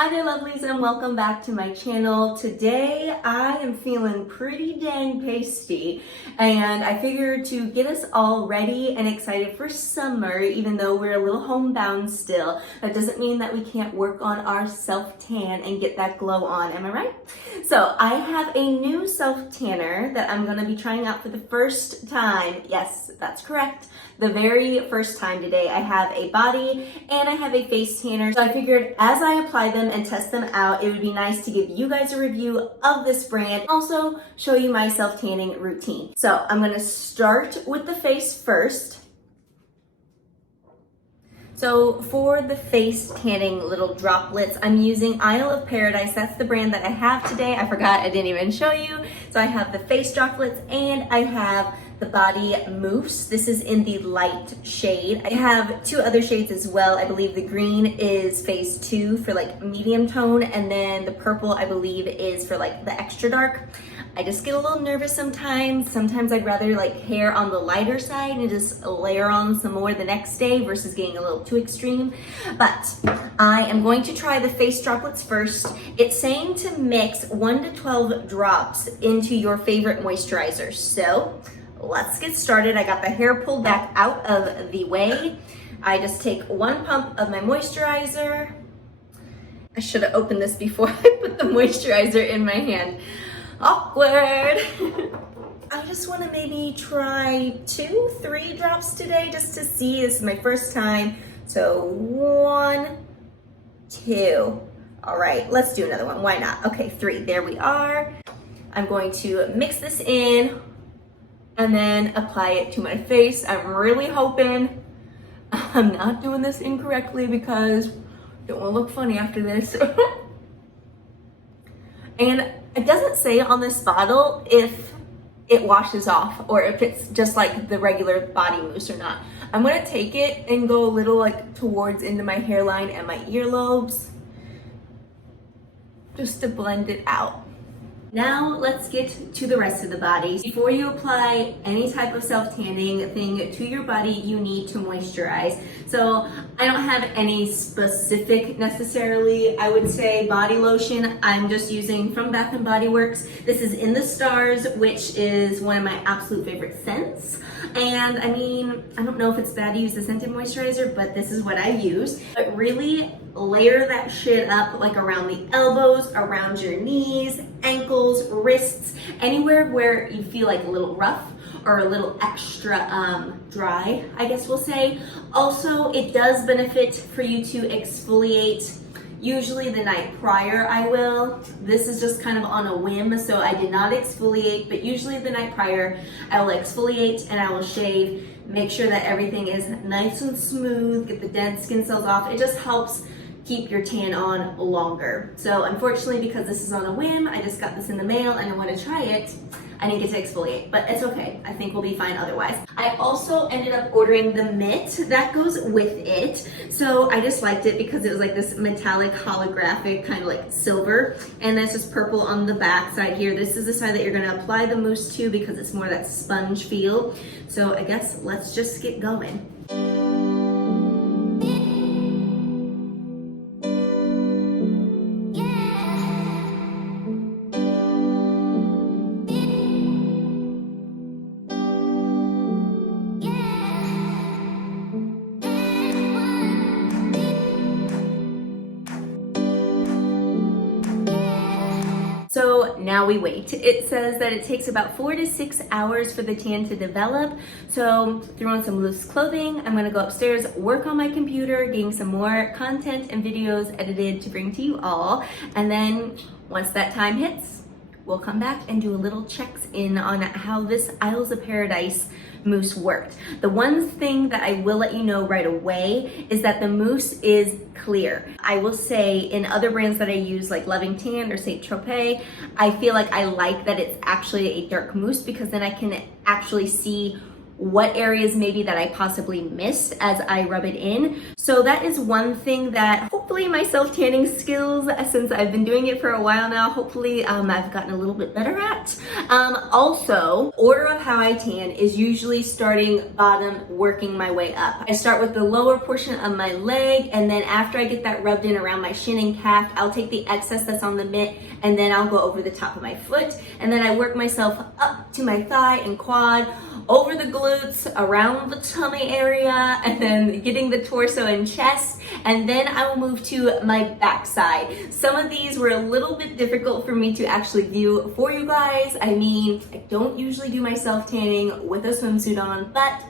Hi there lovelies and welcome back to my channel. Today I am feeling pretty dang pasty and I figured to get us all ready and excited for summer, even though we're a little homebound still, that doesn't mean that we can't work on our self-tan and get that glow on, am I right? So I have a new self-tanner that I'm going to be trying out for the first time. Yes, that's correct. The very first time today. I have a body and I have a face tanner. So I figured as I apply them and test them out, it would be nice to give you guys a review of this brand, also show you my self-tanning routine. So I'm gonna start with the face first. So for the face tanning little droplets, I'm using Isle of Paradise. That's the brand that I have today. I forgot, I didn't even show you. So I have the face droplets and I have the body Mousse. This is in the light shade. I have two other shades as well. I believe the green is phase 2 for like medium tone, and then the purple I believe is for like the extra dark. I just get a little nervous sometimes. Sometimes I'd rather like hair on the lighter side and just layer on some more the next day versus getting a little too extreme. But I am going to try the face droplets first. It's saying to mix 1 to 12 drops into your favorite moisturizer. So let's get started. I got the hair pulled back out of the way. I just take 1 pump of my moisturizer. I should have opened this before I put the moisturizer in my hand. Awkward. I just want to maybe try 2-3 drops today just to see. This is my first time. So 1, 2. All right, let's do another one. Why not? Okay, 3. There we are. I'm going to mix this in and then apply it to my face. I'm really hoping I'm not doing this incorrectly because I don't want to look funny after this. And it doesn't say on this bottle if it washes off or if it's just like the regular body mousse or not. I'm gonna take it and go a little like towards into my hairline and my earlobes just to blend it out. Now let's get to the rest of the body. Before you apply any type of self-tanning thing to your body, you need to moisturize. So I don't have any specific necessarily. I would say body lotion. I'm just using from Bath & Body Works. This is In the Stars, which is one of my absolute favorite scents. And I mean, I don't know if it's bad to use the scented moisturizer, but this is what I use. But really layer that shit up like around the elbows, around your knees, ankles, wrists, anywhere where you feel like a little rough or a little extra dry, I guess we'll say. Also, it does benefit for you to exfoliate. Usually the night prior I will. This is just kind of on a whim, so I did not exfoliate, but usually the night prior I will exfoliate and I will shave, make sure that everything is nice and smooth, get the dead skin cells off. It just helps keep your tan on longer. So unfortunately, because this is on a whim, I just got this in the mail and I want to try it. I didn't get to exfoliate, but it's okay. I think we'll be fine otherwise. I also ended up ordering the mitt that goes with it. So I just liked it because it was like this metallic holographic kind of like silver, and that's just purple on the back side here. This is the side that you're gonna apply the mousse to because it's more that sponge feel. So I guess let's just get going. So now we wait. It says that it takes about 4 to 6 hours for the tan to develop. So throw on some loose clothing. I'm gonna go upstairs, work on my computer, getting some more content and videos edited to bring to you all. And then once that time hits, we'll come back and do a little checks in on how this Isles of Paradise mousse worked. The one thing that I will let you know right away is that the mousse is clear. I will say in other brands that I use like Loving Tan or Saint Tropez, I feel like I like that it's actually a dark mousse because then I can actually see what areas maybe that I possibly missed as I rub it in. So that is one thing that hopefully hopefully my self-tanning skills, since I've been doing it for a while now, hopefully I've gotten a little bit better at. Also, order of how I tan is usually starting bottom, working my way up. I start with the lower portion of my leg, and then after I get that rubbed in around my shin and calf, I'll take the excess that's on the mitt, and then I'll go over the top of my foot, and then I work myself up to my thigh and quad, over the glutes, around the tummy area, and then getting the torso and chest, and then I will move to my backside. Some of these were a little bit difficult for me to actually view for you guys. I mean, I don't usually do my self-tanning with a swimsuit on, but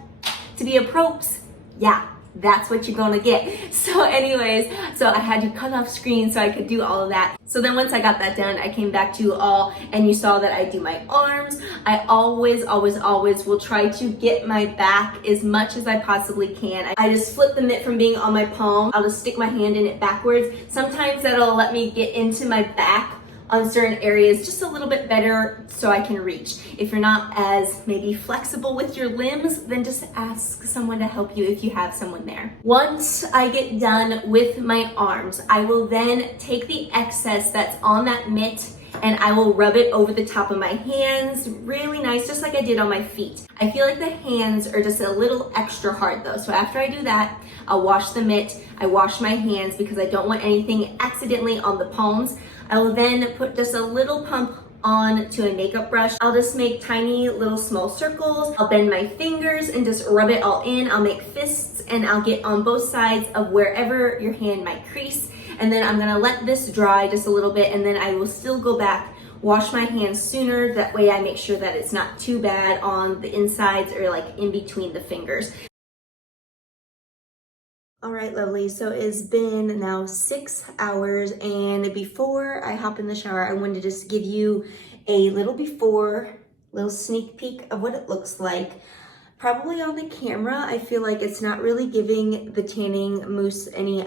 to be a props, yeah, that's what you're gonna get. So anyways, so I had to cut off screen so I could do all of that. So then once I got that done, I came back to you all and you saw that I do my arms. I always will try to get my back as much as I possibly can. I just flip the mitt from being on my palm. I'll just stick my hand in it backwards. Sometimes that'll let me get into my back on certain areas just a little bit better so I can reach. If you're not as maybe flexible with your limbs, then just ask someone to help you if you have someone there. Once I get done with my arms, I will then take the excess that's on that mitt and I will rub it over the top of my hands, really nice, just like I did on my feet. I feel like the hands are just a little extra hard though. So after I do that, I'll wash the mitt, I wash my hands because I don't want anything accidentally on the palms. I will then put just a little pump on to a makeup brush. I'll just make tiny little small circles. I'll bend my fingers and just rub it all in. I'll make fists and I'll get on both sides of wherever your hand might crease. And then I'm gonna let this dry just a little bit and then I will still go back, wash my hands sooner. That way I make sure that it's not too bad on the insides or like in between the fingers. All right, lovely. So it's been now 6 hours and before I hop in the shower, I wanted to just give you a little before, little sneak peek of what it looks like. Probably on the camera, I feel like it's not really giving the tanning mousse any,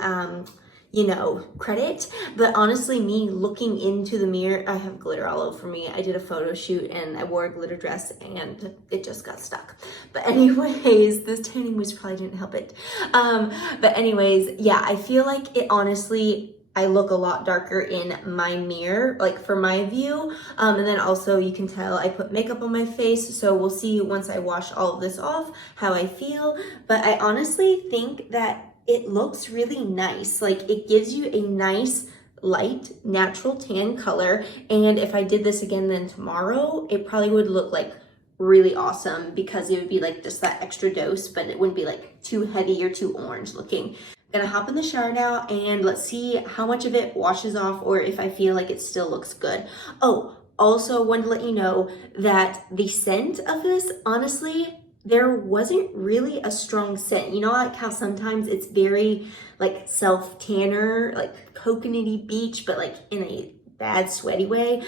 credit, but honestly me looking into the mirror, I have glitter all over me. I did a photo shoot and I wore a glitter dress and it just got stuck. But anyways, this tanning mousse probably didn't help it. But anyways, yeah, I feel like it honestly, I look a lot darker in my mirror, like for my view. And then also you can tell I put makeup on my face. So we'll see once I wash all of this off, how I feel. But I honestly think that it looks really nice. Like it gives you a nice light natural tan color. And if I did this again then tomorrow, it probably would look like really awesome because it would be like just that extra dose, but it wouldn't be like too heavy or too orange looking. I'm gonna hop in the shower now and let's see how much of it washes off or if I feel like it still looks good. Oh, also wanted to let you know that the scent of this, honestly, there wasn't really a strong scent. You know, like how sometimes it's very like self-tanner, like coconutty beach, but like in a bad sweaty way.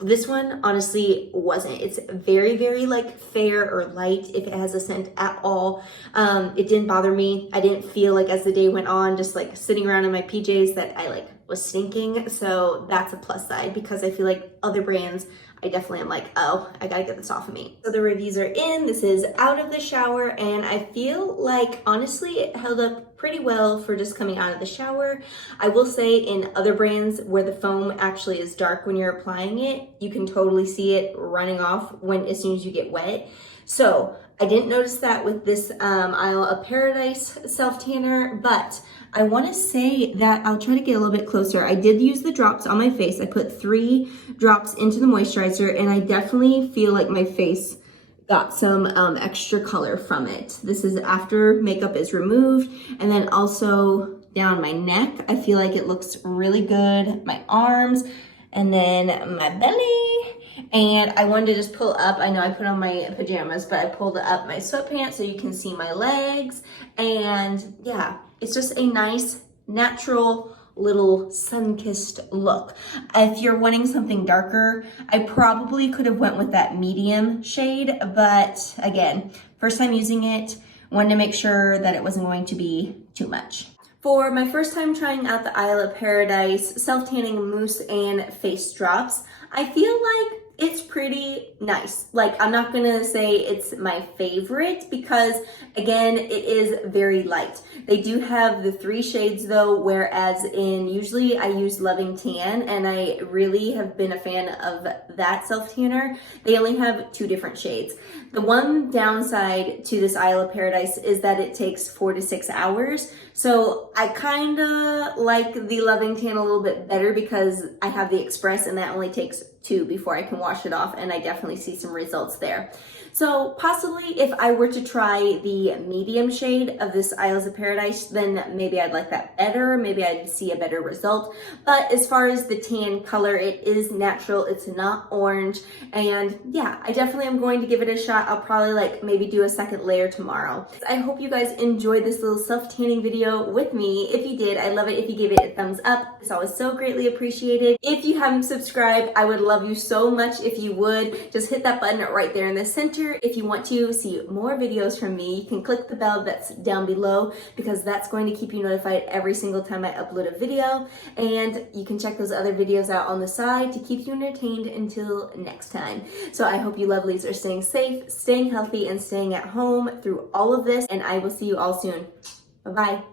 This one honestly wasn't. It's very like fair or light if it has a scent at all. It didn't bother me. I didn't feel like as the day went on, just like sitting around in my PJs that I like was stinking. So that's a plus side because I feel like other brands, I definitely am like, oh, I gotta get this off of me. So the reviews are in, this is out of the shower, and I feel like, honestly, it held up pretty well for just coming out of the shower. I will say in other brands where the foam actually is dark when you're applying it, you can totally see it running off as soon as you get wet. So I didn't notice that with this Isle of Paradise self-tanner, but I want to say that I'll try to get a little bit closer. I did use the drops on my face. I put 3 drops into the moisturizer and I definitely feel like my face got some extra color from it. This is after makeup is removed, and then also down my neck. I feel like it looks really good. My arms and then my belly. And I wanted to just pull up, I know I put on my pajamas, but I pulled up my sweatpants so you can see my legs. And yeah, it's just a nice, natural, little sun-kissed look. If you're wanting something darker, I probably could have went with that medium shade, but again, first time using it, wanted to make sure that it wasn't going to be too much. For my first time trying out the Isle of Paradise self-tanning mousse and face drops, I feel like it's pretty nice. Like, I'm not gonna say it's my favorite because, again, it is very light. They do have the 3 shades though, whereas usually I use Loving Tan, and I really have been a fan of that self tanner. They only have 2 different shades. The one downside to this Isle of Paradise is that it takes 4 to 6 hours. So I kinda like the Loving Tan a little bit better because I have the Express and that only takes 2 before I can wash it off, and I definitely see some results there. So possibly if I were to try the medium shade of this Isles of Paradise, then maybe I'd like that better. Maybe I'd see a better result. But as far as the tan color, it is natural. It's not orange. And yeah, I definitely am going to give it a shot. I'll probably like maybe do a second layer tomorrow. I hope you guys enjoyed this little self-tanning video with me. If you did, I'd love it if you gave it a thumbs up. It's always so greatly appreciated. If you haven't subscribed, I would love you so much if you would. Just hit that button right there in the center. If you want to see more videos from me, you can click the bell that's down below because that's going to keep you notified every single time I upload a video. And you can check those other videos out on the side to keep you entertained until next time. So I hope you lovelies are staying safe, staying healthy, and staying at home through all of this. And I will see you all soon. Bye-bye.